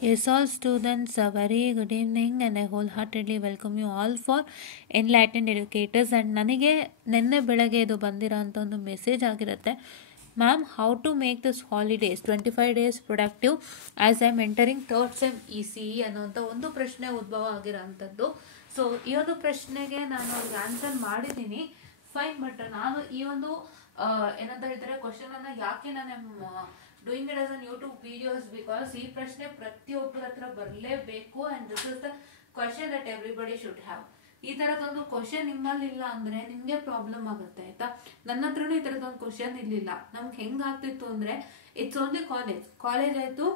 Yes, all students, a very good evening and I wholeheartedly welcome you all for Enlightened Educators. And ನನಗೆ ನಿನ್ನೆ ಬೆಳಗ್ಗೆ ಇದು ಬಂದಿರೋ ಅಂಥ ಒಂದು ಮೆಸೇಜ್ ಆಗಿರುತ್ತೆ. Ma'am, how to make this holidays 25 days productive as I am entering third sem ECE ಅನ್ನೋಂಥ ಒಂದು ಪ್ರಶ್ನೆ ಉದ್ಭವ ಆಗಿರೋಂಥದ್ದು. ಸೊ ಈ ಒಂದು ಪ್ರಶ್ನೆಗೆ ನಾನು ಅವ್ರಿಗೆ ಆನ್ಸರ್ ಮಾಡಿದ್ದೀನಿ, ಫೈನ್. ಬಟ್ ನಾನು ಈ ಒಂದು ಏನಂತ ಹೇಳ್ತಾರೆ ಕ್ವಶನನ್ನು ಯಾಕೆ ನಾನು doing it as an YouTube videos, because ಈ ಪ್ರಶ್ನೆ ಪ್ರತಿಯೊಬ್ಬರ ಹತ್ರ ಬರಲೇಬೇಕು and this is the question that everybody should have. ಈ ತರದೊಂದು ಕ್ವಶನ್ ನಿಮ್ಮಲ್ಲಿ ಇಲ್ಲ ಅಂದ್ರೆ ನಿಮ್ಗೆ ಪ್ರಾಬ್ಲಮ್ ಆಗುತ್ತೆ, ಆಯ್ತಾ. ನನ್ನ ಹತ್ರನೂ ಈ ತರದೊಂದು ಕ್ವಶನ್ ಇರ್ಲಿಲ್ಲ. ನಮ್ಗೆ ಹೆಂಗಾಗ್ತಿತ್ತು ಅಂದ್ರೆ ಇಟ್ಸ್ ಓನ್ಲಿ ಕಾಲೇಜ್ ಆಯ್ತು,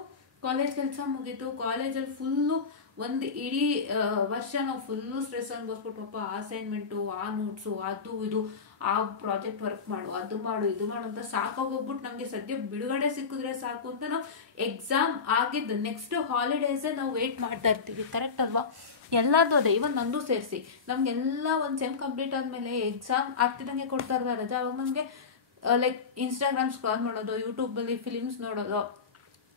ಕಾಲೇಜ್ ಕೆಲಸ ಮುಗೀತು, ಕಾಲೇಜಲ್ಲಿ ಫುಲ್ಲು ಒಂದು ಇಡೀ ವರ್ಷ ನಾವು ಫುಲ್ಲು ಸ್ಟ್ರೆಸ್ ಅನ್ಭವಿಸ್ಬಿಟ್ಟು ಅಸೈನ್ಮೆಂಟು, ಆ ನೋಟ್ಸು, ಅದು ಇದು, ಆ ಪ್ರಾಜೆಕ್ಟ್ ವರ್ಕ್ ಮಾಡು, ಅದು ಮಾಡು, ಇದು ಮಾಡು ಅಂತ ಸಾಕಾಗೋಗ್ಬಿಟ್ಟು ನಮಗೆ ಸದ್ಯ ಬಿಡುಗಡೆ ಸಿಕ್ಕಿದ್ರೆ ಸಾಕು ಅಂತ ನಾವು ಎಕ್ಸಾಮ್ ಆಗಿದ್ದು ನೆಕ್ಸ್ಟ್ ಹಾಲಿಡೇಸೇ ನಾವು ವೇಟ್ ಮಾಡ್ತಾ ಇರ್ತೀವಿ. ಕರೆಕ್ಟ್ ಅಲ್ವಾ? ಎಲ್ಲಾರ್ದು ಅದೇ, ಇವನ್ ನಂದು ಸೇರಿಸಿ ನಮ್ಗೆಲ್ಲ ಒಂದು ಸೆಮ್ ಕಂಪ್ಲೀಟ್ ಆದ್ಮೇಲೆ ಎಕ್ಸಾಮ್ ಆಗ್ತಿದ್ದಂಗೆ ಕೊಡ್ತಾ ಇರ್ತಾರೆ ರಜಾ. ಅವಾಗ ನಮಗೆ ಲೈಕ್ ಇನ್ಸ್ಟಾಗ್ರಾಮ್ ಸ್ಕ್ರಾಲ್ ಮಾಡೋದು, ಯೂಟ್ಯೂಬಲ್ಲಿ ಫಿಲಿಮ್ಸ್ ನೋಡೋದು,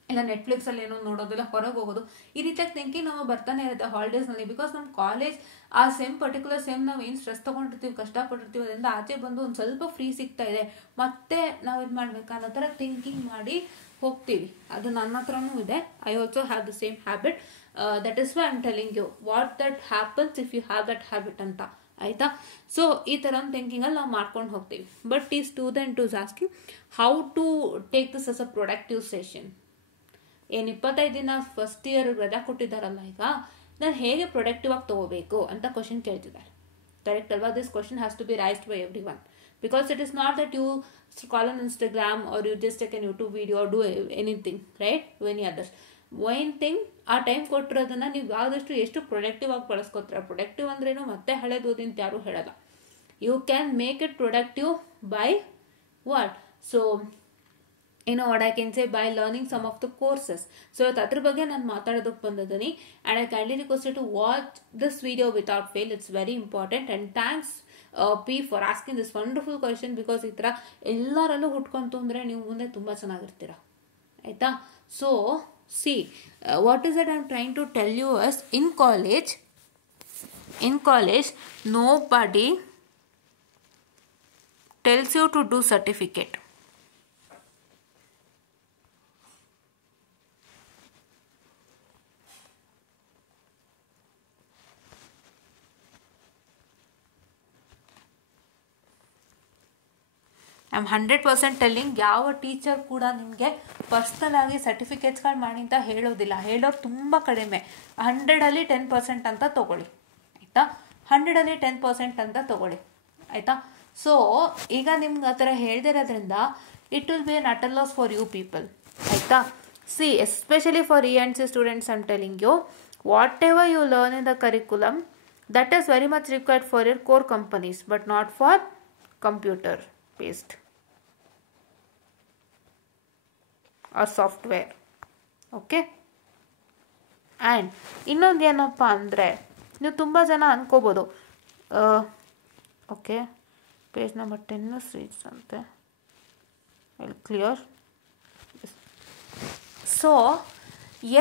ಇಲ್ಲ ನೆಟ್ಫ್ಲಿಕ್ಸ್ ಅಲ್ಲಿ ಏನೋ ನೋಡೋದು, ಇಲ್ಲ ಹೊರಗೆ ಹೋಗೋದು, ಈ ರೀತಿಯಾಗಿ ಥಿಂಕಿಂಗ್ ನಾವು ಬರ್ತಾನೆ ಇರುತ್ತೆ ಹಾಲಿಡೇಸ್ ನಲ್ಲಿ. ಬಿಕಾಸ್ ನಮ್ಮ ಕಾಲೇಜ್ ಆ ಪರ್ಟಿಕ್ಯುಲರ್ ಸೆಮ್ ನಾವು ಏನು ಸ್ಟ್ರೆಸ್ ತಗೊಂಡಿರ್ತೀವಿ, ಕಷ್ಟಪಟ್ಟಿರ್ತೀವಿ, ಅದರಿಂದ ಆಚೆ ಬಂದು ಒಂದು ಸ್ವಲ್ಪ ಫ್ರೀ ಸಿಗ್ತಾ ಇದೆ, ಮತ್ತೆ ನಾವು ಇದು ಮಾಡ್ಬೇಕು ಅನ್ನೋ ಥರ ಥಿಂಕಿಂಗ್ ಮಾಡಿ ಹೋಗ್ತೀವಿ. ಅದು ನನ್ನ ಹತ್ರನೂ ಇದೆ. I also have the same habit. That is why I am telling you what that happens if you have that habit ಅಂತ, ಆಯ್ತಾ. ಸೊ ಈ ಥರ ಒಂದು ಥಿಂಕಿಂಗಲ್ಲಿ ನಾವು ಮಾಡ್ಕೊಂಡು ಹೋಗ್ತೀವಿ. ಬಟ್ ಈ student is asking how to take this as a productive session. ಏನು 25 ದಿನ ಫಸ್ಟ್ ಇಯರ್ ರಜಾ ಕೊಟ್ಟಿದ್ದಾರಲ್ಲ, ಈಗ ನಾನು ಹೇಗೆ ಪ್ರೊಡಕ್ಟಿವ್ ಆಗಿ ತಗೋಬೇಕು ಅಂತ ಕ್ವಶನ್ ಕೇಳ್ತಿದ್ದಾರೆ. ಕರೆಕ್ಟ್ ಅಲ್ವಾ? This question has to be raised by every one, because it is not that you call on Instagram or you just take an YouTube video do anything, right? Any others one thing, ಆ time ಕೊಟ್ಟಿರೋದನ್ನ ನೀವು ಆದಷ್ಟು ಎಷ್ಟು productive ಆಗಿ ಬಳಸ್ಕೊತೀರ. Productive ಅಂದ್ರೇನು ಮತ್ತೆ ಹಳೇದು ಓದಿಂತ ಯಾರು ಹೇಳಲ್ಲ. You can make it productive by what? So what I can say, by learning some of the courses. So ಅದ್ರ ಬಗ್ಗೆ ನಾನು ಮಾತಾಡೋದಕ್ಕೆ ಬಂದಿದ್ದೀನಿ. And I kindly request you to watch this video without fail. It's very important. And thanks P for asking this wonderful question, because ಈ ಥರ ಎಲ್ಲರಲ್ಲೂ ಹುಟ್ಕೊಂತು ಅಂದರೆ ನೀವು ಮುಂದೆ ತುಂಬ ಚೆನ್ನಾಗಿರ್ತೀರ, ಆಯಿತಾ. So see what is that I am trying to tell you as, in college nobody tells you to do certificate. I am 100% telling, ಯಾವ ಟೀಚರ್ ಕೂಡ ನಿಮಗೆ ಪರ್ಸ್ನಲ್ ಆಗಿ ಸರ್ಟಿಫಿಕೇಟ್ಸ್ಗಳು ಮಾಡಿ ಅಂತ ಹೇಳೋದಿಲ್ಲ. ಹೇಳೋರು ತುಂಬ ಕಡಿಮೆ. 100ಅಲ್ಲಿ 10% ಅಂತ ತಗೊಳ್ಳಿ, ಆಯಿತಾ. 100ಅಲ್ಲಿ 10% ಅಂತ ತಗೊಳ್ಳಿ, ಆಯಿತಾ. ಸೊ ಈಗ ನಿಮ್ಗೆ ಆ ಥರ ಹೇಳ್ದಿರೋದ್ರಿಂದ it will be an utter loss for you people, ಆಯಿತಾ. See especially for E&C students I am telling you, whatever you learn in the curriculum that is very much required for your core companies, but not for computer based or software, okay. and ಇನ್ನೊಂದು ಏನಪ್ಪ ಅಂದರೆ, ನೀವು ತುಂಬ ಜನ ಅನ್ಕೋಬೋದು, okay page number 10 seats ಅಂತೆ, clear. So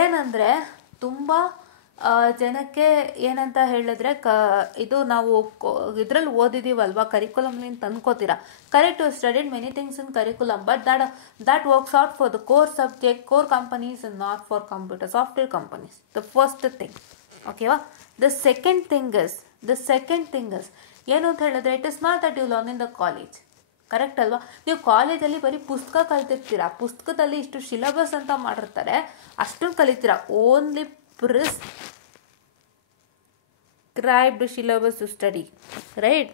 ಏನಂದರೆ ತುಂಬ ಜನಕ್ಕೆ ಏನಂತ ಹೇಳಿದ್ರೆ, ಇದು ನಾವು ಇದರಲ್ಲಿ ಓದಿದ್ದೀವಲ್ವಾ ಕರಿಕ್ಯುಲಮ್ಲಿಂದ ತಂದ್ಕೋತೀರಾ. Correct, you studied many things in curriculum, but that works out for the core subject, core companies and not for computer software companies. The first thing, ಓಕೆವಾ. ದ ಸೆಕೆಂಡ್ ಥಿಂಗ್ ಇಸ್ ಏನು ಅಂತ ಹೇಳಿದ್ರೆ, it is not that you learn in the college. Correct ಅಲ್ವಾ? ನೀವು ಕಾಲೇಜಲ್ಲಿ ಬರೀ ಪುಸ್ತಕ ಕಲ್ತಿರ್ತೀರಾ, ಪುಸ್ತಕದಲ್ಲಿ ಇಷ್ಟು ಸಿಲೆಬಸ್ ಅಂತ ಮಾಡಿರ್ತಾರೆ, ಅಷ್ಟನ್ನು ಕಲಿತೀರಾ. Only prescribed syllabus to study, right?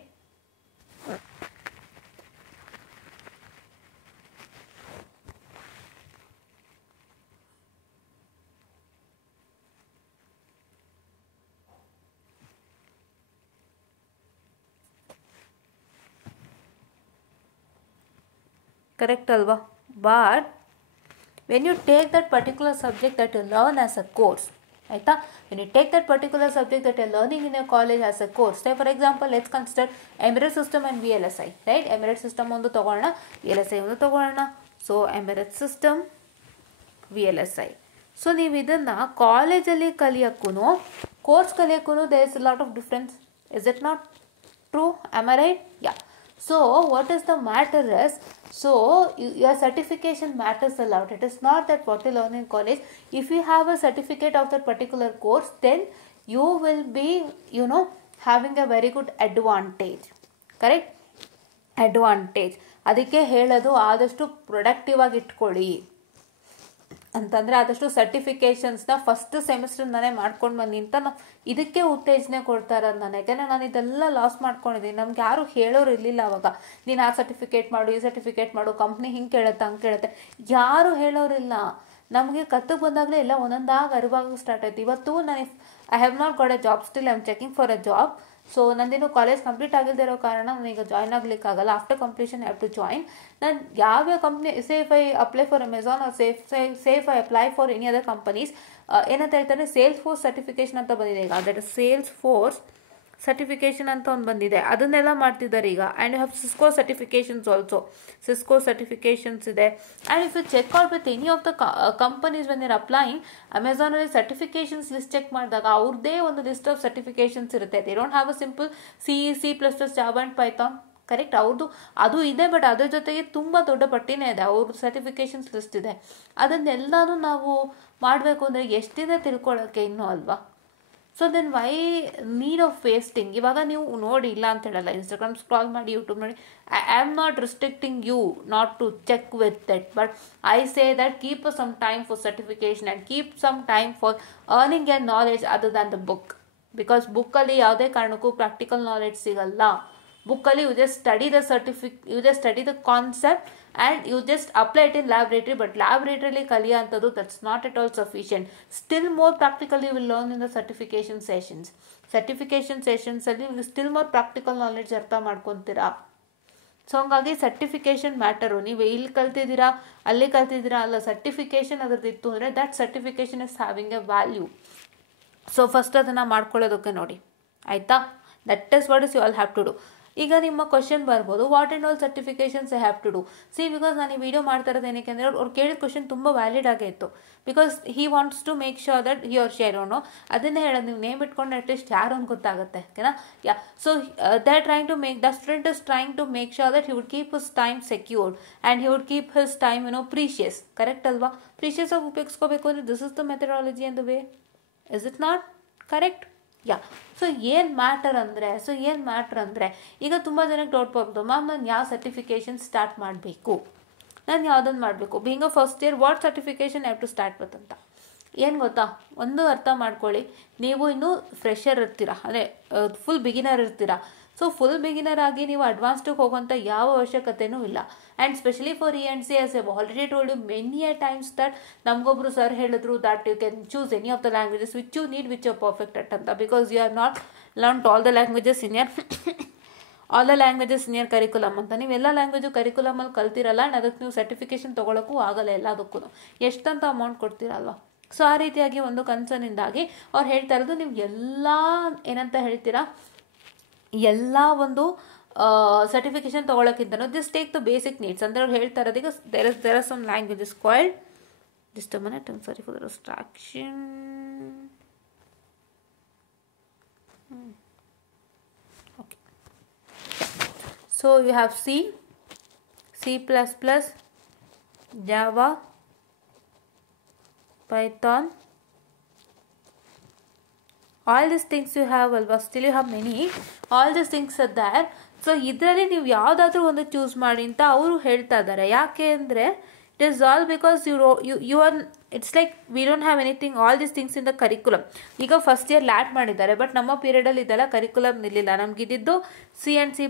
Correct alva? But when you take that particular subject that you learn as a course, ಆಯಿತಾ, when you take that particular subject that you're learning in your college as a course, say for example let's consider embedded system and VLSI, right? embedded system ಒಂದು ತಗೊಳ್ಳೋಣ, VLSI ಒಂದು ತಗೊಳ್ಳೋಣ. So embedded system, VLSI. So ನೀವು ಇದನ್ನು ಕಾಲೇಜಲ್ಲಿ ಕಲಿಯೋಕ್ಕೂ course ಕಲಿಯೋಕ್ಕೂ there is a lot of difference. Is it not true? Am I right? Yeah. So what is the matter is, so your certification matters a lot. It is not that what you learn in college. If you have a certificate of that particular course, then you will be, having a very good advantage. Correct? Advantage. ಅದಕ್ಕೆ ಹೇಳೋದು ಆದಷ್ಟು productive ಆಗಿ ಇಟ್ಕೊಳ್ಳಿ ಅಂತಂದರೆ, ಆದಷ್ಟು ಸರ್ಟಿಫಿಕೇಷನ್ಸ್ನ first ಸೆಮಿಸ್ಟರ್ನೇ ಮಾಡ್ಕೊಂಡು ಬನ್ನಿ ಅಂತ ಇದಕ್ಕೆ ಉತ್ತೇಜನೆ ಕೊಡ್ತಾ ಇರೋದು ನಾನು. ಯಾಕೆಂದರೆ ನಾನು ಇದೆಲ್ಲ ಲಾಸ್ ಮಾಡ್ಕೊಂಡಿದ್ದೀನಿ. ನಮ್ಗೆ ಯಾರು ಹೇಳೋರು ಇರಲಿಲ್ಲ ಅವಾಗ. ನೀನು ಆ ಸರ್ಟಿಫಿಕೇಟ್ ಮಾಡು, ಈ ಸರ್ಟಿಫಿಕೇಟ್ ಮಾಡು, ಕಂಪ್ನಿ ಹಿಂಗೆ ಕೇಳುತ್ತೆ ಹಂಗೆ ಕೇಳುತ್ತೆ, ಯಾರು ಹೇಳೋರಿಲ್ಲ. ನಮಗೆ ಕತ್ತಿಗೆ ಬಂದಾಗಲೇ ಎಲ್ಲ ಒಂದೊಂದಾಗಿ ಅರಿವಾಗ ಸ್ಟಾರ್ಟ್ ಆಯ್ತು. ಇವತ್ತು ನಾನು I have not got a job, still I am checking for a job. So ನಂದೇನು ಕಾಲೇಜ್ ಕಂಪ್ಲೀಟ್ ಆಗಿಲ್ಲದೆ ಇರೋ ಕಾರಣ ನಾನೀಗ ಜಾಯ್ನ್ ಆಗ್ಲಿಕ್ಕಾಗಲ್ಲ. After completion have to join. ನಾನು ಯಾವ್ಯಾವ company, say if I apply for Amazon or say if I apply for any other companies, ಏನಂತ ಹೇಳ್ತಾರೆ, ಸೇಲ್ಸ್ ಫೋರ್ಸ್ ಸರ್ಟಿಫಿಕೇಶನ್ ಅಂತ ಬಂದಿದೆ ಈಗ. That is Salesforce certification ಅಂತ ಒಂದು ಬಂದಿದೆ, ಅದನ್ನೆಲ್ಲ ಮಾಡ್ತಿದ್ದಾರೆ ಈಗ. And you have Cisco certifications also. Cisco certifications ಇದೆ. And if you check out with any of the companies when you're applying, ಅಮೆಝಾನಲ್ಲಿ ಸರ್ಟಿಫಿಕೇಶನ್ಸ್ ಲಿಸ್ಟ್ ಚೆಕ್ ಮಾಡಿದಾಗ ಅವ್ರದ್ದೇ ಒಂದು ಲಿಸ್ಟ್ ಆಫ್ ಸರ್ಟಿಫಿಕೇಶನ್ಸ್ ಇರುತ್ತೆ. They don't have a simple C++, Java and Python. Correct? ಅವ್ರದ್ದು ಅದು ಇದೆ, but ಅದ್ರ ಜೊತೆಗೆ ತುಂಬ ದೊಡ್ಡ ಪಟ್ಟಿನೇ ಇದೆ, ಅವ್ರ ಸರ್ಟಿಫಿಕೇಶನ್ಸ್ ಲಿಸ್ಟ್ ಇದೆ. ಅದನ್ನೆಲ್ಲನೂ ನಾವು ಮಾಡಬೇಕು ಅಂದರೆ ಎಷ್ಟಿದೆ ತಿಳ್ಕೊಳ್ಳೋಕ್ಕೆ ಇನ್ನೂ ಅಲ್ವಾ. So then why need of wasting? ಇವಾಗ ನೀವು ನೋಡಿ, ಇಲ್ಲ ಅಂತ ಹೇಳಲ್ಲ, ಇನ್ಸ್ಟಾಗ್ರಾಮ್ ಸ್ಕ್ರಾಲ್ ಮಾಡಿ, ಯೂಟ್ಯೂಬ್ ನೋಡಿ. I am not restricting you not to check with that, but I say that keep some time for certification and keep some time for earning a knowledge other than the book. Because ಬುಕ್ಕಲ್ಲಿ ಯಾವುದೇ ಕಾರಣಕ್ಕೂ practical knowledge ಸಿಗಲ್ಲ. ಬುಕ್ಕಲ್ಲಿ you just study the concept and you just apply it in laboratory, but laboratory kaliya antadu that's not at all sufficient. Still more practically you will learn in the certification sessions alli you still more practical knowledge artha ಮಾಡ್ಕೊಂತೀರಾ. So ಹಂಗಾಗಿ certification matter. ನೀವು ಇಲ್ಲಿ ಕಲ್ತಿದ್ದೀರಾ, ಅಲ್ಲಿ ಕಲ್ತಿದ್ದೀರಾ ಅಲ್ಲ, certification ಅದ್ರದ್ದಿತ್ತು ಅಂದರೆ that certification is having a value. So first ಅದನ್ನು ಮಾಡ್ಕೊಳ್ಳೋದಕ್ಕೆ ನೋಡಿ, ಆಯಿತಾ? That is what is you all have to do. ಈಗ ನಿಮ್ಮ ಕ್ವಶನ್ ಬರ್ಬೋದು, what and all certifications I have to do. See, because ನಾನು ಈ ವಿಡಿಯೋ ಮಾಡ್ತಾ ಇರೋದು ಏನಕ್ಕೆ ಅಂದರೆ ಅವ್ರು ಕೇಳಿದ ಕ್ವಶನ್ ತುಂಬ ವ್ಯಾಲಿಡ್ ಆಗೇ ಇತ್ತು. Because he wants to make sure that he are ಶೇರೋನು ಅದನ್ನೇ ಹೇಳೋದು. ನೀವು ನೇಮ್ ಇಟ್ಕೊಂಡು ಅಟ್ಲೀಸ್ಟ್ ಯಾರು ಅಂತ ಗೊತ್ತಾಗುತ್ತೆ, ಓಕೆನಾ? Yeah. So they are trying to make the student is trying to make sure that he would keep his time secured and he would keep his time precious. Correct ಅಲ್ವಾ? Precious ಆಗಿ ಉಪಯೋಗಿಸ್ಕೋಬೇಕು ಅಂದರೆ this is the methodology and the way. Is it not correct? Yeah. So ಏನು matter ಅಂದರೆ ಈಗ ತುಂಬ ಜನಕ್ಕೆ doubt ಬರ್ಬೋದು, ಮ್ಯಾಮ್ ನಾನು ಯಾವ ಸರ್ಟಿಫಿಕೇಷನ್ ಸ್ಟಾರ್ಟ್ ಮಾಡಬೇಕು, ನಾನು ಯಾವುದನ್ನು ಮಾಡಬೇಕು, being a first year what certification have to start with ಅಂತ. ಏನು ಗೊತ್ತಾ, ಒಂದು ಅರ್ಥ ಮಾಡ್ಕೊಳ್ಳಿ, ನೀವು ಇನ್ನೂ ಫ್ರೆಷರ್ ಇರ್ತೀರಾ, ಅಂದರೆ ಫುಲ್ ಬಿಗಿನರ್ ಇರ್ತೀರಾ. ಸೊ ಫುಲ್ ಬಿಗಿನರ್ ಆಗಿ ನೀವು ಅಡ್ವಾನ್ಸ್ಡಿಗೆ ಹೋಗೋಂಥ ಯಾವ ಅವಶ್ಯಕತೆಯೂ ಇಲ್ಲ. And specially for E&C, as I already told you many a times that ನಮಗೊಬ್ಬರು ಸರ್ ಹೇಳಿದ್ರು that you can choose any of the languages which you need, which you perfect at ಅಂತ. Because you are not learn all the languages in your curriculum ಅಂತ. ನೀವು ಎಲ್ಲ language ಕರಿಕ್ಯುಲಮಲ್ಲಿ ಕಲ್ತಿರಲ್ಲ, and ಅದಕ್ಕೆ ನೀವು certification ತೊಗೊಳಕ್ಕೂ ಆಗಲ್ಲ ಎಲ್ಲದಕ್ಕೂ. ಎಷ್ಟಂತ ಅಮೌಂಟ್ ಕೊಡ್ತೀರಲ್ವ. ಸೊ ಆ ರೀತಿಯಾಗಿ ಒಂದು ಕನ್ಸರ್ನಿಂದಾಗಿ ಅವ್ರು ಹೇಳ್ತಾ ಇರೋದು, ನೀವು ಎಲ್ಲ ಏನಂತ ಹೇಳ್ತೀರಾ, ಎಲ್ಲ ಒಂದು ಸರ್ಟಿಫಿಕೇಶನ್ ತೊಗೊಳಕ್ಕಿಂತನೂ just take the basic needs ಅಂದರೆ ಅವ್ರು ಹೇಳ್ತಾ ಇರೋದು. ಈಗ there are some languages called, just a minute, I am sorry for the distraction. Okay, so you have C++, Java, Python, all these things you have alwa, still you have many, all these things are there. So ಇದರಲ್ಲಿ ನೀವು ಯಾವುದಾದ್ರೂ ಒಂದು choose ಮಾಡಿ ಅಂತ ಅವರು ಹೇಳ್ತಾ ಇದ್ದಾರೆ. ಯಾಕೆ ಅಂದರೆ it is all because you are, it's like we don't have anything all these things in the curriculum. ಈಗ ಫಸ್ಟ್ ಇಯರ್ ಲ್ಯಾಟ್ ಮಾಡಿದ್ದಾರೆ, ಬಟ್ ನಮ್ಮ ಪೀರಿಯಡಲ್ಲಿ ಇದೆಲ್ಲ ಕರಿಕ್ಯುಲಮ್ ಇರಲಿಲ್ಲ. ನಮಗಿದ್ದು C and C++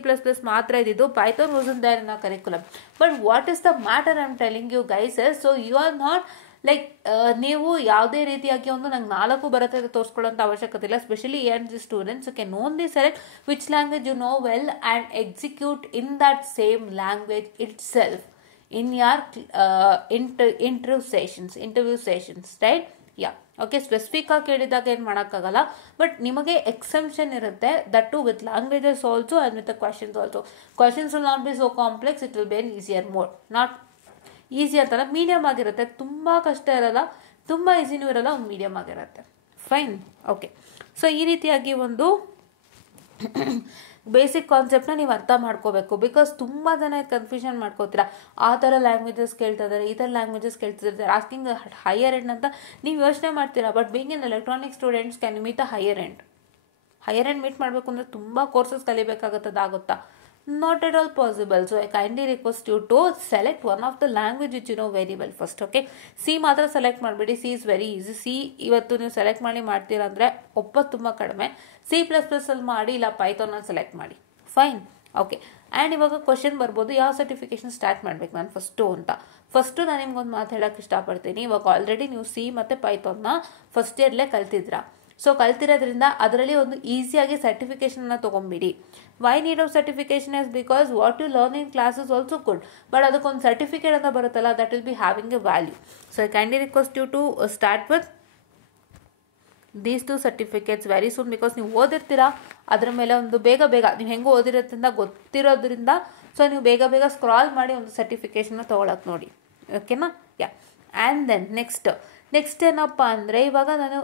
ಮಾತ್ರ ಇದ್ದಿದ್ದು. Python wasn't there in a curriculum. But what is the matter I am telling you guys, so you are not like ನೀವು ಯಾವುದೇ ರೀತಿಯಾಗಿ ಒಂದು ನಂಗೆ 4 ಬರುತ್ತೆ ಅಂತ ತೋರಿಸ್ಕೊಳ್ಳೋಂಥ ಅವಶ್ಯಕತೆ ಇಲ್ಲ. Specially E&C students can only select which language you know well and execute in that same language itself in your interview sessions, right? Ya. Okay, specific ಆಗಿ ಕೇಳಿದಾಗ ಏನು ಮಾಡೋಕ್ಕಾಗಲ್ಲ, ಬಟ್ ನಿಮಗೆ ಎಕ್ಸೆಂಪ್ಷನ್ ಇರುತ್ತೆ, that to with languages also and with the questions also. Questions will not be so complex, it will be an easier mode. Not easy ಅಂತಲ್ಲ, medium ಆಗಿರುತ್ತೆ, ತುಂಬ ಕಷ್ಟ ಇರಲ್ಲ, ತುಂಬ ಈಸಿನೂ ಇರಲ್ಲ, ಒಂದು ಮೀಡಿಯಮ್ ಆಗಿರುತ್ತೆ. Fine, okay. ಸೊ ಈ ರೀತಿಯಾಗಿ ಒಂದು ಬೇಸಿಕ್ ಕಾನ್ಸೆಪ್ಟ್ನ ನೀವು ಅರ್ಥ ಮಾಡ್ಕೋಬೇಕು. ಬಿಕಾಸ್ ತುಂಬ ಜನ ಕನ್ಫ್ಯೂಷನ್ ಮಾಡ್ಕೋತೀರಾ, ಆ ಥರ ಲ್ಯಾಂಗ್ವೇಜಸ್ ಕೇಳ್ತಾ ಇದ್ದಾರೆ, ಈ ಥರ ಲ್ಯಾಂಗ್ವೇಜಸ್ ಕೇಳ್ತಿದ್ದಾರೆ, ಆಸ್ಕಿಂಗ್ ಹೈಯರ್ ಎಂಡ್ ಅಂತ ನೀವು ಯೋಚನೆ ಮಾಡ್ತೀರಾ. But being in electronic students can meet higher end meet ಮಾಡಬೇಕು ಅಂದರೆ ತುಂಬ ಕೋರ್ಸಸ್ ಕಲಿಬೇಕಾಗುತ್ತದಾಗುತ್ತಾ? Not at all possible. So I kindly request you to select one of the language which you know very well first. Okay, C ಮಾತ್ರ select ಮಾಡಬೇಡಿ. C is very easy. C ಇವತ್ತು ನೀವು select ಮಾಡ್ತೀರಾ ಅಂದರೆ ತುಂಬ ಕಡಿಮೆ. C++ ಅಲ್ಲಿ ಮಾಡಿ, ಇಲ್ಲ ಪೈಥಾನಲ್ಲಿ ಸೆಲೆಕ್ಟ್ ಮಾಡಿ. Fine, okay. ಆ್ಯಂಡ್ ಇವಾಗ ಕ್ವಶನ್ ಬರ್ಬೋದು, ಯಾವ ಸರ್ಟಿಫಿಕೇಶನ್ ಸ್ಟಾರ್ಟ್ ಮಾಡ್ಬೇಕು ನಾನು ಫಸ್ಟು ನಾನು ನಿಮ್ಗೊಂದು ಮಾತು ಹೇಳೋಕ್ಕೆ ಇಷ್ಟಪಡ್ತೀನಿ. ಇವಾಗ ಆಲ್ರೆಡಿ ನೀವು ಸಿ ಮತ್ತು ಪೈಥಾನ್ನ ಫಸ್ಟ್ ಇಯರ್ಲೇ ಕಲ್ತಿದ್ರಾ. ಸೊ ಕಲ್ತಿರೋದ್ರಿಂದ ಅದರಲ್ಲಿ ಒಂದು ಈಸಿಯಾಗಿ ಸರ್ಟಿಫಿಕೇಶನ್ನ ತೊಗೊಂಬಿಡಿ. Why need of certification is because what you learn in class is also good, but ಅದಕ್ಕೊಂದು ಸರ್ಟಿಫಿಕೇಟ್ ಅಂತ ಬರುತ್ತಲ್ಲ, that will be having a value. So I kindly request you to start with these 2 certificates very soon. Because ನೀವು ಓದಿರ್ತೀರಾ, ಅದ್ರ ಮೇಲೆ ಒಂದು ಬೇಗ ನೀವು ಹೆಂಗೆ ಓದಿರೋದ್ರಿಂದ ಗೊತ್ತಿರೋದ್ರಿಂದ ಸೊ ನೀವು ಬೇಗ ಸ್ಕ್ರಾಲ್ ಮಾಡಿ ಒಂದು ಸರ್ಟಿಫಿಕೇಶನ್ನ ತೊಗೊಳಕ್ಕೆ ನೋಡಿ. ಓಕೆನಾ? ಯಾ. ಆ್ಯಂಡ್ ದೆನ್ ನೆಕ್ಸ್ಟ್ ಏನಪ್ಪ ಅಂದರೆ, ಇವಾಗ ನಾನು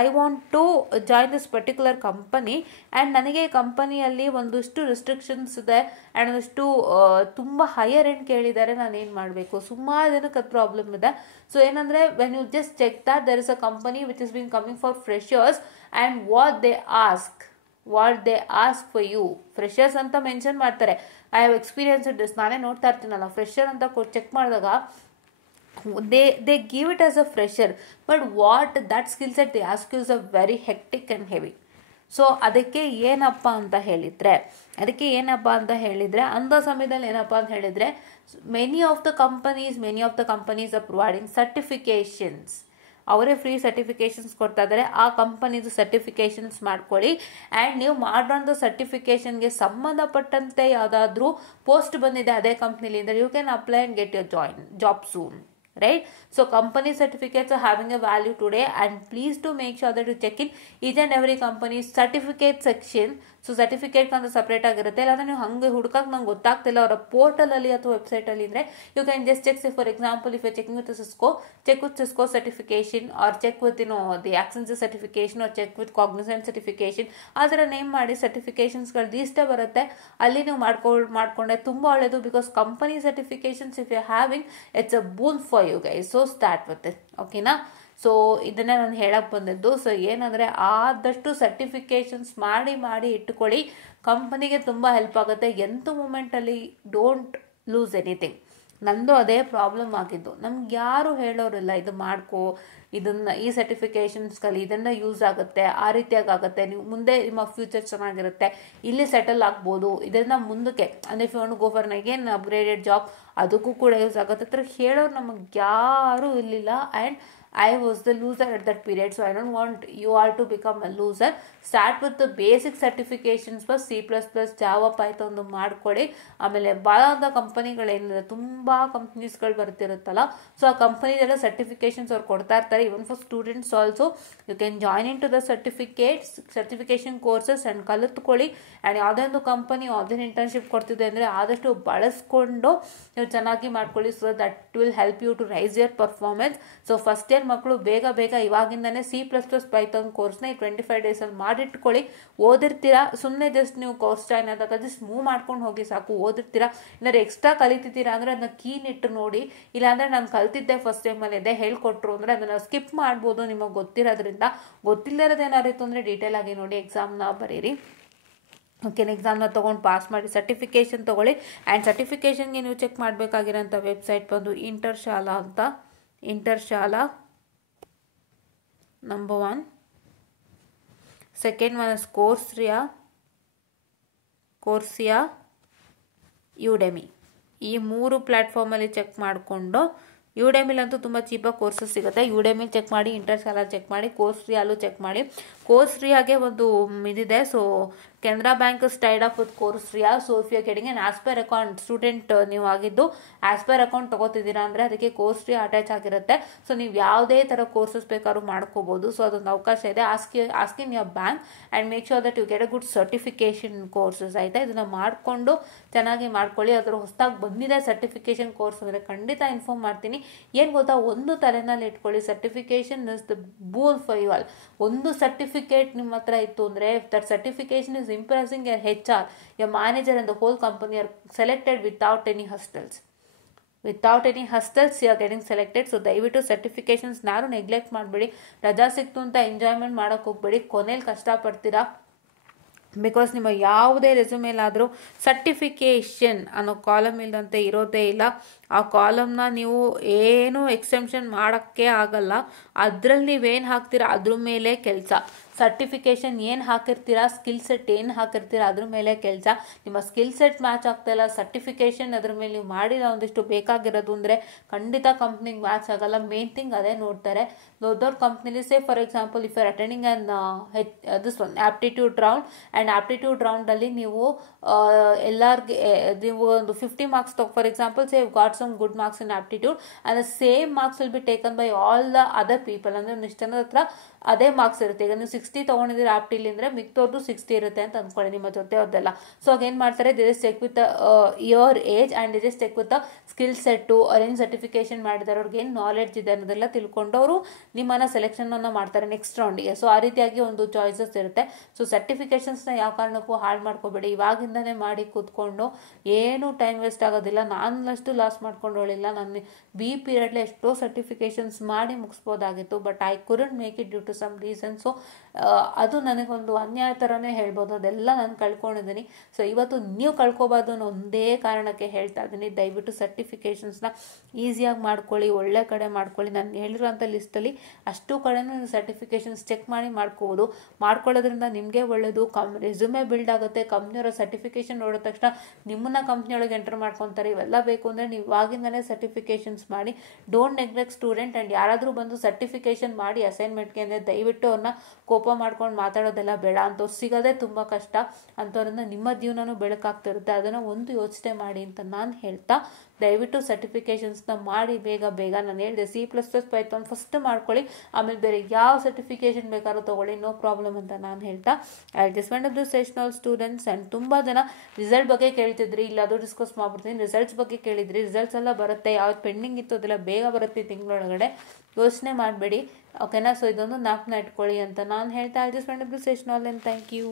I want to join this particular company and ನನಗೆ ಕಂಪನಿಯಲ್ಲಿ ಒಂದಷ್ಟು ರಿಸ್ಟ್ರಿಕ್ಷನ್ಸ್ ಇದೆ ಆ್ಯಂಡ್ ಒಂದಷ್ಟು ತುಂಬ ಹೈಯರ್ ಎಂಡ್ ಕೇಳಿದ್ದಾರೆ. ನಾನು ಏನು ಮಾಡಬೇಕು? ಸುಮಾರು ಜನಕ್ಕೆ ಅದು ಪ್ರಾಬ್ಲಮ್ ಇದೆ. ಸೊ ಏನಂದರೆ, when you just check that there is a company which is been coming for freshers and what they ask for you. Freshers ಅಂತ ಮೆನ್ಷನ್ ಮಾಡ್ತಾರೆ. I have experience it this. ನಾನೇ ನೋಡ್ತಾ ಇರ್ತೀನಲ್ಲ, ಫ್ರೆಷರ್ ಅಂತ check ಮಾಡಿದಾಗ they give it as a fresher, but what that skill set they ask you is a very hectic and heavy. So ಅದಕ್ಕೆ ಏನಪ್ಪ ಅಂತ ಹೇಳಿದರೆ ಅಂಥ ಸಮಯದಲ್ಲಿ ಏನಪ್ಪ ಅಂತ ಹೇಳಿದರೆ, many of the companies are providing certifications. ಅವರೇ ಫ್ರೀ ಸರ್ಟಿಫಿಕೇಶನ್ಸ್ ಕೊಡ್ತಾ ಇದ್ದಾರೆ. ಆ ಕಂಪನಿದು ಸರ್ಟಿಫಿಕೇಶನ್ಸ್ ಮಾಡ್ಕೊಳ್ಳಿ. ಆ್ಯಂಡ್ ನೀವು ಮಾಡೋಂಥ ಸರ್ಟಿಫಿಕೇಶನ್ಗೆ ಸಂಬಂಧಪಟ್ಟಂತೆ ಯಾವುದಾದ್ರೂ ಪೋಸ್ಟ್ ಬಂದಿದೆ ಅದೇ ಕಂಪ್ನಿಲಿಂದ, you can apply and get your job soon. Right? So company certificates are having a value today, and please to make sure that you check in each and every company's certificate section. So certificate ಅಂತ separate ಆಗಿರುತ್ತೆ. ಇಲ್ಲಾಂದ್ರೆ ನೀವು ಹಂಗೆ ಹುಡುಕಕ್ಕೆ ನಂಗೆ ಗೊತ್ತಾಗ್ತಿಲ್ಲ ಅವರ ಪೋರ್ಟಲಲ್ಲಿ ಅಥವಾ ವೆಬ್ಸೈಟಲ್ಲಿ ಅಂದರೆ you can just check. For example, if you checking with Cisco, check with Cisco certification, or check with the Accenture certification, or check with Cognizant certification. ಆ ಥರ ನೇಮ್ ಮಾಡಿ ಸರ್ಟಿಫಿಕೇಶನ್ಸ್ಗಳು ಇಷ್ಟೇ ಬರುತ್ತೆ. ಅಲ್ಲಿ ನೀವು ಮಾಡ್ಕೊಂಡ್ರೆ ತುಂಬ ಒಳ್ಳೆಯದು. Because company certifications if you having, it's a boon for you guys. So start with it. ಓಕೆನಾ? ಸೊ ಇದನ್ನೇ ನಾನು ಹೇಳಕ್ಕೆ ಬಂದಿದ್ದು. ಸೊ ಏನಂದರೆ, ಆದಷ್ಟು ಸರ್ಟಿಫಿಕೇಶನ್ಸ್ ಮಾಡಿ ಇಟ್ಕೊಳ್ಳಿ. ಕಂಪನಿಗೆ ತುಂಬ ಹೆಲ್ಪ್ ಆಗುತ್ತೆ. ಎಂಥ ಮೂಮೆಂಟಲ್ಲಿ ಡೋಂಟ್ ಲೂಸ್ ಎನಿಥಿಂಗ್. ನಂದು ಅದೇ ಪ್ರಾಬ್ಲಮ್ ಆಗಿದ್ದು. ನಮ್ಗೆ ಯಾರು ಹೇಳೋರಿಲ್ಲ ಇದು ಮಾಡ್ಕೋ, ಈ ಸರ್ಟಿಫಿಕೇಶನ್ಸ್ಗಳಲ್ಲಿ ಇದನ್ನ ಯೂಸ್ ಆಗುತ್ತೆ, ಆ ರೀತಿಯಾಗಿ ಆಗುತ್ತೆ, ನೀವು ಮುಂದೆ ನಿಮ್ಮ ಫ್ಯೂಚರ್ ಚೆನ್ನಾಗಿರುತ್ತೆ, ಇಲ್ಲಿ ಸೆಟಲ್ ಆಗ್ಬೋದು, ಇದರಿಂದ ಮುಂದಕ್ಕೆ ಅಂದರೆ if you want to go for again upgraded job, ಅದಕ್ಕೂ ಕೂಡ ಯೂಸ್ ಆಗುತ್ತೆ. ಆ ಥರ ಹೇಳೋರು ನಮಗೆ ಯಾರೂ ಇರಲಿಲ್ಲ. And I was the loser at that period, so I don't want you all to become a loser. Start with the basic certifications for C++, Java, Python ಮಾಡ್ಕೊಳ್ಳಿ. ಆಮೇಲೆ ಭಾಳ ಕಂಪನಿಗಳೇನಿದೆ, ತುಂಬ ಕಂಪ್ನೀಸ್ಗಳು ಬರ್ತಿರುತ್ತಲ್ಲ, ಸೊ ಆ ಕಂಪನಿದೆಲ್ಲ ಸರ್ಟಿಫಿಕೇಶನ್ಸ್ ಅವ್ರು ಕೊಡ್ತಾ ಇರ್ತಾರೆ. Even for students also you can join in to the certification courses and ಕಲಿತ್ಕೊಳ್ಳಿ. And ಯಾವುದೇ ಒಂದು ಕಂಪನಿ ಯಾವುದೇ ಇಂಟರ್ನ್ಶಿಪ್ ಕೊಡ್ತಿದೆ ಅಂದರೆ ಆದಷ್ಟು ಬಳಸ್ಕೊಂಡು ನೀವು ಚೆನ್ನಾಗಿ ಮಾಡ್ಕೊಳ್ಳಿ. So that will help you to rise your performance. So first year ಮಕ್ಕಳು ಬೇಗ ಇವಾಗಿಂದಾನೇ C++ ಪೈಥಾನ್ ಕೋರ್ಸ್ನ 25 ಡೇಸಲ್ಲಿ ಮಾಡಿಟ್ಕೊಳ್ಳಿ. ಓದಿರ್ತೀರಾ, ಸುಮ್ಮನೆ ಜಸ್ಟ್ ನೀವು ಕೋರ್ಸ್ ಜಾಯ್ನ್ ಆದಾಗ ಜಸ್ಟ್ ಮೂವ್ ಮಾಡ್ಕೊಂಡು ಹೋಗಿ ಸಾಕು. ಓದಿರ್ತೀರಾ, ಏನಾದ್ರು ಎಕ್ಸ್ಟ್ರಾ ಕಲಿತಿದ್ದೀರಾ ಅಂದರೆ ಅದನ್ನ ಕೀನಿಟ್ಟು ನೋಡಿ. ಇಲ್ಲಾಂದರೆ ನಾನು ಕಲ್ತಿದ್ದೆ ಫಸ್ಟ್ ಟೈಮಲ್ಲಿ ಇದೆ ಹೇಳ್ಕೊಟ್ರು ಅಂದರೆ ಅದನ್ನು ಸ್ಕಿಪ್ ಮಾಡ್ಬೋದು. ನಿಮಗೆ ಗೊತ್ತಿರೋದ್ರಿಂದ, ಗೊತ್ತಿಲ್ಲದೇನಾರಿತ್ತು ಅಂದರೆ ಡೀಟೇಲ್ ಆಗಿ ನೋಡಿ, ಎಕ್ಸಾಮ್ನ ಬರೀರಿ. ಓಕೆ, ಎಕ್ಸಾಮ್ನ ತೊಗೊಂಡು ಪಾಸ್ ಮಾಡಿ ಸರ್ಟಿಫಿಕೇಶನ್ ತೊಗೊಳ್ಳಿ. ಆ್ಯಂಡ್ ಸರ್ಟಿಫಿಕೇಷನ್ಗೆ ನೀವು ಚೆಕ್ ಮಾಡಬೇಕಾಗಿರೋಂಥ ವೆಬ್ಸೈಟ್ ಬಂದು ಇಂಟರ್ಶಾಲಾ ಅಂತ. Internshala number 1. Second one is Coursera, Udemy. ಈ 3 ಪ್ಲ್ಯಾಟ್ಫಾರ್ಮಲ್ಲಿ ಚೆಕ್ ಮಾಡಿಕೊಂಡು, ಯುಡೆಮಿಲಂತೂ ತುಂಬ ಚೀಪಾಗಿ ಕೋರ್ಸಸ್ ಸಿಗುತ್ತೆ. ಯುಡೆಮಿಲ್ ಚೆಕ್ ಮಾಡಿ, ಇಂಟರ್ಶಾಲಾ ಚೆಕ್ ಮಾಡಿ, ಕೋರ್ಸಿಯಾಲು ಚೆಕ್ ಮಾಡಿ. ಕೋರ್ಸಿಯಾಗೆ ಒಂದು ಇದಿದೆ, so Canara bank is tied up with Coursera. So if you are getting an Aspire account student ನೀವು ಆಗಿದ್ದು ಆಸ್ಪೈರ್ ಅಕೌಂಟ್ ತಗೋತಿದ್ದೀರಾ ಅಂದರೆ ಅದಕ್ಕೆ ಕೋರ್ಸ್ರಿಯಾ ಅಟ್ಯಾಚ್ ಆಗಿರುತ್ತೆ. ಸೊ ನೀವು ಯಾವುದೇ ಥರ ಕೋರ್ಸಸ್ ಬೇಕಾದ್ರೂ ಮಾಡ್ಕೋಬೋದು. ಸೊ ಅದೊಂದು ಅವಕಾಶ ಇದೆ. Ask in your bank and make sure that you get a good certification courses ಆಯಿತಾ. ಇದನ್ನು ಮಾಡಿಕೊಂಡು ಚೆನ್ನಾಗಿ ಮಾಡ್ಕೊಳ್ಳಿ. ಅದರ ಹೊಸದಾಗಿ ಬಂದಿದೆ ಸರ್ಟಿಫಿಕೇಷನ್ ಕೋರ್ಸ್ ಅಂದರೆ ಖಂಡಿತ ಇನ್ಫಾರ್ಮ್ ಮಾಡ್ತೀನಿ. ಏನು ಗೊತ್ತಾ, ಒಂದು ತಲೆನಲ್ಲಿ ಇಟ್ಕೊಳ್ಳಿ, certification is the pool for you all. ಒಂದು ಸರ್ಟಿಫಿಕೇಟ್ ನಿಮ್ಮ ಹತ್ರ ಇತ್ತು ಅಂದರೆ that certification is impressing your HR, your manager and the whole company are selected without any hustles. Without any hustles you are getting selected. So ದಯವಿಟ್ಟು certifications ಯಾರು neglect ಮಾಡಬೇಡಿ. ರಜಾ ಸಿಕ್ತು ಅಂತ ಎಂಜಾಯ್ಮೆಂಟ್ ಮಾಡೋಕ್ಕೆ ಹೋಗ್ಬೇಡಿ, ಕೊನೆಯಲ್ಲಿ ಕಷ್ಟಪಡ್ತೀರಾ. ಬಿಕಾಸ್ ನಿಮ್ಮ ಯಾವುದೇ ರೆಸ್ಯೂಮೇಲಾದರೂ ಸರ್ಟಿಫಿಕೇಷನ್ ಅನ್ನೋ ಕಾಲಮ್ ಇಲ್ಲದಂತೆ ಇರೋದೇ ಇಲ್ಲ. ಆ ಕಾಲಮ್ನ ನೀವು ಏನು ಎಕ್ಸೆಂಪ್ಷನ್ ಮಾಡೋಕ್ಕೆ ಆಗಲ್ಲ. ಅದರಲ್ಲಿ ನೀವೇನು ಹಾಕ್ತೀರಾ ಅದ್ರ ಮೇಲೆ ಕೆಲಸ. ಸರ್ಟಿಫಿಕೇಷನ್ ಏನು ಹಾಕಿರ್ತೀರಾ, ಸ್ಕಿಲ್ ಸೆಟ್ ಏನು ಹಾಕಿರ್ತೀರಾ ಅದ್ರ ಮೇಲೆ ಕೆಲಸ. ನಿಮ್ಮ ಸ್ಕಿಲ್ ಸೆಟ್ ಮ್ಯಾಚ್ ಆಗ್ತಾಯಿಲ್ಲ, ಸರ್ಟಿಫಿಕೇಷನ್ ಅದ್ರ ಮೇಲೆ ನೀವು ಮಾಡಿರೋ ಒಂದಿಷ್ಟು ಬೇಕಾಗಿರೋದು ಅಂದರೆ ಖಂಡಿತ ಕಂಪ್ನಿಗೆ ಮ್ಯಾಚ್ ಆಗಲ್ಲ. ಮೇನ್ ಥಿಂಗ್ ಅದೇ ನೋಡ್ತಾರೆ. ದೊಡ್ಡ ಕಂಪ್ನಿಲಿ say for example if you are attending on this one aptitude round and aptitude ರೌಂಡಲ್ಲಿ ನೀವು ಎಲ್ಲರಿಗೆ ನೀವು ಒಂದು 50 marks for example say got some good marks in aptitude and the same marks will be taken by all the other people. ಅಂದರೆ ಒಂದು ಇಷ್ಟು ಜನದ ಹತ್ರ ಅದೇ ಮಾರ್ಕ್ಸ್ ಇರುತ್ತೆ. ಈಗ ನೀವು 60 ತೊಗೊಂಡಿದ್ದೀರಿ ಆಪ್ಟಿಲಿ ಅಂದರೆ ಮಿಕ್ತವ್ರದ್ದು 60 ಇರುತ್ತೆ ಅಂತ ಅಂದ್ಕೊಳ್ಳಿ ನಿಮ್ಮ ಜೊತೆ ಅವ್ರದ್ದೆಲ್ಲ. ಸೊ ಆಗ ಏನು ಮಾಡ್ತಾರೆ, they just check with your age and they just check with skill set arrange certification ಮಾಡಿದ್ದಾರೆ, ಅವ್ರಿಗೆ ಏನು ನಾಲೆಡ್ಜ್ ಇದೆ ಅನ್ನೋದೆಲ್ಲ ತಿಳ್ಕೊಂಡು ಅವರು ನಿಮ್ಮನ್ನು ಸೆಲೆಕ್ಷನನ್ನು ಮಾಡ್ತಾರೆ ನೆಕ್ಸ್ಟ್ ರೌಂಡಿಗೆ. ಸೊ ಆ ರೀತಿಯಾಗಿ ಒಂದು ಚಾಯ್ಸಸ್ ಇರುತ್ತೆ. ಸೊ ಸರ್ಟಿಫಿಕೇಷನ್ಸ್ನ ಯಾವ ಕಾರಣಕ್ಕೂ ಹಾಳು ಮಾಡ್ಕೋಬೇಡಿ. ಇವಾಗಿಂದನೇ ಮಾಡಿ ಕೂತ್ಕೊಂಡು ಏನು ಟೈಮ್ ವೇಸ್ಟ್ ಆಗೋದಿಲ್ಲ. ನಾನಷ್ಟು ಲಾಸ್ ಮಾಡ್ಕೊಂಡೋಳಿಲ್ಲ. ನಾನು ಪೀರಿಯಡ್ಲಿ ಎಷ್ಟೋ ಸರ್ಟಿಫಿಕೇಷನ್ಸ್ ಮಾಡಿ ಮುಗಿಸ್ಬೋದಾಗಿತ್ತು, but I couldn't make it due to some reason. So ಅದು ನನಗೊಂದು ಅನ್ಯಾಯ ಥರನೇ ಹೇಳ್ಬೋದು. ಅದೆಲ್ಲ ನಾನು ಕಳ್ಕೊಂಡಿದ್ದೀನಿ. ಸೊ ಇವತ್ತು ನೀವು ಕಳ್ಕೊಬಾರ್ದು ಅನ್ನೋ ಒಂದೇ ಕಾರಣಕ್ಕೆ ಹೇಳ್ತಾ ಇದ್ದೀನಿ. ದಯವಿಟ್ಟು ಸರ್ಟಿಫಿಕೇಷನ್ಸ್ನ ಈಸಿಯಾಗಿ ಮಾಡ್ಕೊಳ್ಳಿ, ಒಳ್ಳೆ ಕಡೆ ಮಾಡ್ಕೊಳ್ಳಿ. ನಾನು ಹೇಳಿರೋಂಥ ಲಿಸ್ಟಲ್ಲಿ ಅಷ್ಟು ಕಡೆನೂ ನೀವು ಸರ್ಟಿಫಿಕೇಷನ್ಸ್ ಚೆಕ್ ಮಾಡಿ ಮಾಡ್ಕೋಬೋದು. ಮಾಡ್ಕೊಳ್ಳೋದ್ರಿಂದ ನಿಮಗೆ ಒಳ್ಳೆಯದು. ರೆಸ್ಯೂಮೆ ಬಿಲ್ಡ್ ಆಗುತ್ತೆ. ಕಂಪ್ನಿಯವರ ಸರ್ಟಿಫಿಕೇಷನ್ ನೋಡಿದ ತಕ್ಷಣ ನಿಮ್ಮನ್ನ ಕಂಪ್ನಿಯೊಳಗೆ ಎಂಟರ್ ಮಾಡ್ಕೊತಾರೆ. ಇವೆಲ್ಲ ಬೇಕು ಅಂದರೆ ನೀವು ಇವಾಗಿಂದನೇ ಸರ್ಟಿಫಿಕೇಷನ್ಸ್ ಮಾಡಿ. Don't neglect student. ಆ್ಯಂಡ್ ಯಾರಾದರೂ ಬಂದು ಸರ್ಟಿಫಿಕೇಷನ್ ಮಾಡಿ ಅಸೈನ್ಮೆಂಟ್ಗೆ ಅಂದರೆ ದಯವಿಟ್ಟು ಅವ್ರನ್ನ ಕೋಪ ಮಾಡ್ಕೊಂಡು ಮಾತಾಡೋದೆಲ್ಲ ಬೇಡ. ಅಂಥವ್ರು ಸಿಗೋದೇ ತುಂಬ ಕಷ್ಟ. ಅಂಥವ್ರಿಂದ ನಿಮ್ಮ ಜೀವನನೂ ಬೆಳಕಾಗ್ತಿರುತ್ತೆ. ಅದನ್ನು ಒಂದು ಯೋಚನೆ ಮಾಡಿ ಅಂತ ನಾನು ಹೇಳ್ತಾ, ದಯವಿಟ್ಟು ಸರ್ಟಿಫಿಕೇಷನ್ಸ್ನ ಮಾಡಿ ಬೇಗ ಬೇಗ. ನಾನು ಹೇಳಿದೆ C++ ಪೈಥಾನ್ ಫಸ್ಟ್ ಮಾಡ್ಕೊಳ್ಳಿ, ಆಮೇಲೆ ಬೇರೆ ಯಾವ ಸರ್ಟಿಫಿಕೇಷನ್ ಬೇಕಾದ್ರೂ ತೊಗೊಳ್ಳಿ, ನೋ ಪ್ರಾಬ್ಲಮ್ ಅಂತ ನಾನು ಹೇಳ್ತಾ I just went of the sessional students. And ತುಂಬ ಜನ ರಿಸಲ್ಟ್ ಬಗ್ಗೆ ಕೇಳ್ತಿದ್ರಿ, ಇಲ್ಲ ಅದು ಡಿಸ್ಕಸ್ ಮಾಡ್ಬಿಡ್ತೀನಿ. ರಿಸಲ್ಟ್ಸ್ ಬಗ್ಗೆ ಕೇಳಿದ್ರಿ, ರಿಸಲ್ಟ್ಸ್ ಎಲ್ಲ ಬರುತ್ತೆ. ಯಾವ್ದು ಪೆಂಡಿಂಗ್ ಇತ್ತು ಅದೆಲ್ಲ ಬೇಗ ಬರುತ್ತೆ ತಿಂಗಳೊಳಗಡೆ. ಯೋಚನೆ ಮಾಡಬೇಡಿ, ಓಕೆನಾ. ಸೊ ಇದೊಂದು ಜ್ಞಾಪನ ಇಟ್ಕೊಳ್ಳಿ ಅಂತ ನಾನು ಹೇಳ್ತಾ I just went of the sessional. And thank you.